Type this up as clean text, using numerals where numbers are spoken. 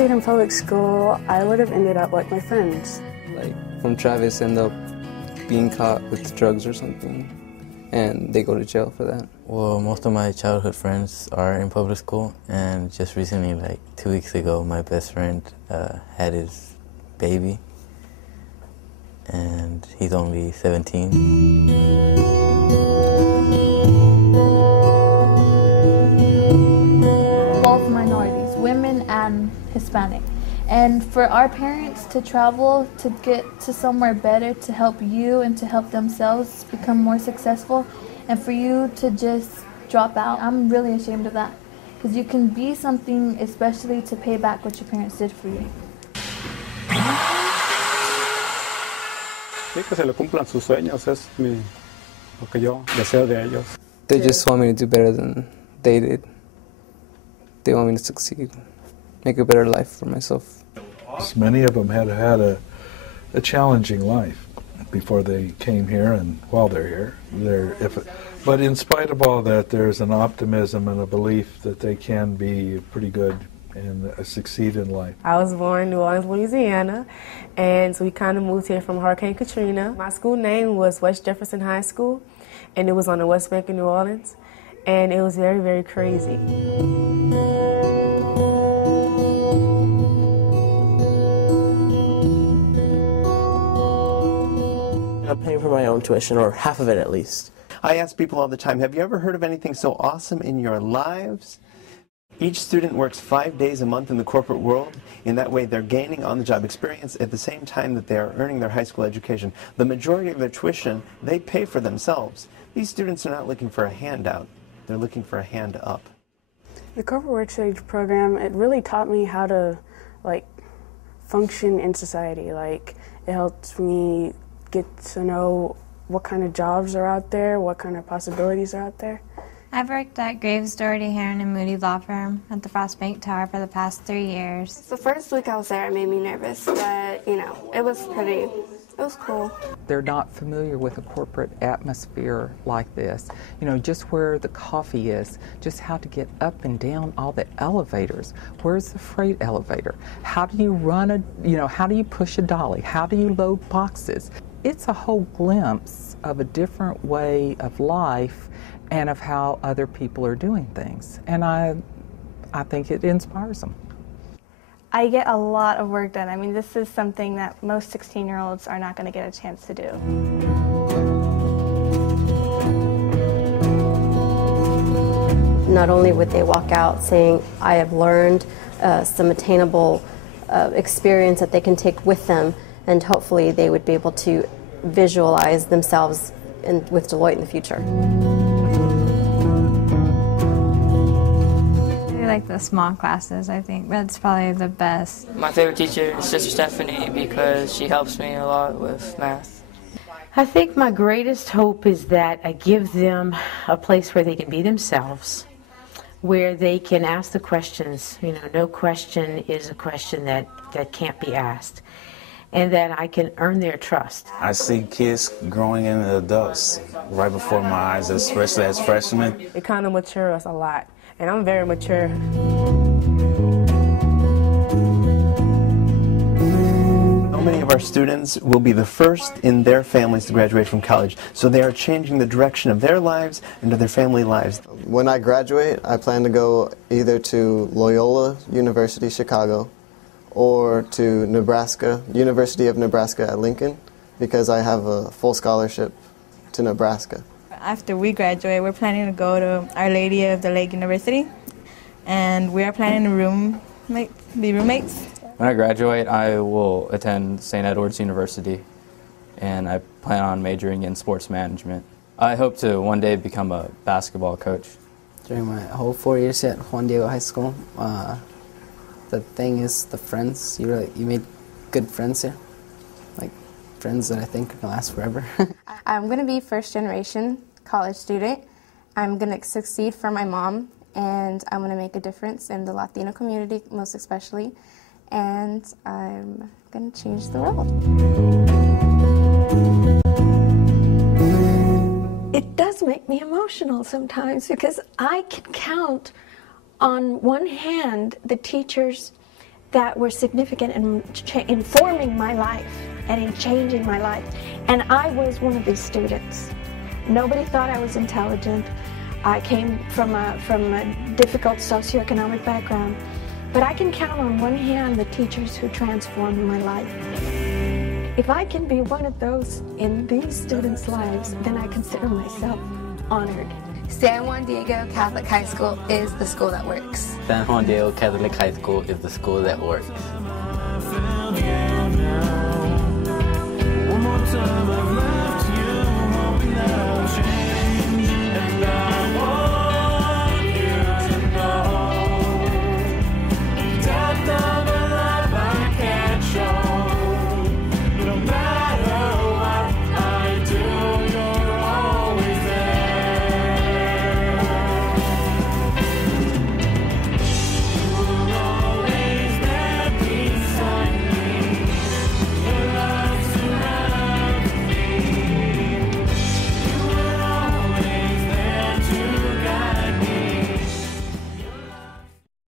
stayed in public school, I would have ended up like my friends. Like when Travis ended up being caught with drugs or something, and they go to jail for that. Well, most of my childhood friends are in public school, and just recently, like 2 weeks ago, my best friend had his baby, and he's only 17. Both minorities, women and Hispanic. And for our parents to travel to get to somewhere better to help you and to help themselves become more successful, and for you to just drop out, I'm really ashamed of that. Because you can be something, especially to pay back what your parents did for you. Sí, que se le cumplan sus sueños es lo que yo deseo de ellos. They just want me to do better than they did. They want me to succeed, make a better life for myself. Many of them had a challenging life before they came here and while they're here. But in spite of all that, there's an optimism and a belief that they can be pretty good and succeed in life. I was born in New Orleans, Louisiana, and so we kind of moved here from Hurricane Katrina. My school name was West Jefferson High School, and it was on the West Bank of New Orleans, and it was very, very crazy. I'm paying for my own tuition, or half of it at least. I ask people all the time, have you ever heard of anything so awesome in your lives? Each student works 5 days a month in the corporate world. In that way, they're gaining on-the-job experience at the same time that they are earning their high school education. The majority of their tuition, they pay for themselves. These students are not looking for a handout. They're looking for a hand up. The corporate work study program, it really taught me how to function in society. It helped me get to know what kind of jobs are out there, what kind of possibilities are out there. I've worked at Graves, Doherty, Heron, and Moody Law Firm at the Frost Bank Tower for the past 3 years. The first week I was there, it made me nervous, but, it was cool. They're not familiar with a corporate atmosphere like this. Just where the coffee is, just how to get up and down all the elevators. Where's the freight elevator? How do you run how do you push a dolly? How do you load boxes? It's a whole glimpse of a different way of life and of how other people are doing things. And I think it inspires them. I get a lot of work done. I mean, this is something that most 16-year-olds are not going to get a chance to do. Not only would they walk out saying, I have learned some attainable experience that they can take with them, and hopefully they would be able to visualize themselves with Deloitte in the future. I like the small classes. I think that's probably the best. My favorite teacher is Sister Stephanie because she helps me a lot with math. I think my greatest hope is that I give them a place where they can be themselves, where they can ask the questions. No question is a question that can't be asked, and that I can earn their trust. I see kids growing into adults right before my eyes, especially as freshmen. It kind of matures us a lot, and I'm very mature. So many of our students will be the first in their families to graduate from college, so they are changing the direction of their lives and of their family lives. When I graduate, I plan to go either to Loyola University, Chicago, or to Nebraska, University of Nebraska at Lincoln, because I have a full scholarship to Nebraska. After we graduate, we're planning to go to Our Lady of the Lake University, and we are planning to be roommates. When I graduate, I will attend St. Edward's University, and I plan on majoring in sports management. I hope to one day become a basketball coach. During my whole 4 years at Juan Diego High School, the thing is the friends. You made good friends here, friends that I think can last forever. I'm going to be first generation college student. I'm going to succeed for my mom, and I'm going to make a difference in the Latino community, most especially, and I'm going to change the world. It does make me emotional sometimes because I can count on one hand the teachers that were significant in forming my life and in changing my life. And I was one of these students. Nobody thought I was intelligent. I came from a difficult socioeconomic background. But I can count on one hand the teachers who transformed my life. If I can be one of those in these students' lives, then I consider myself honored. San Juan Diego Catholic High School is the school that works. San Juan Diego Catholic High School is the school that works.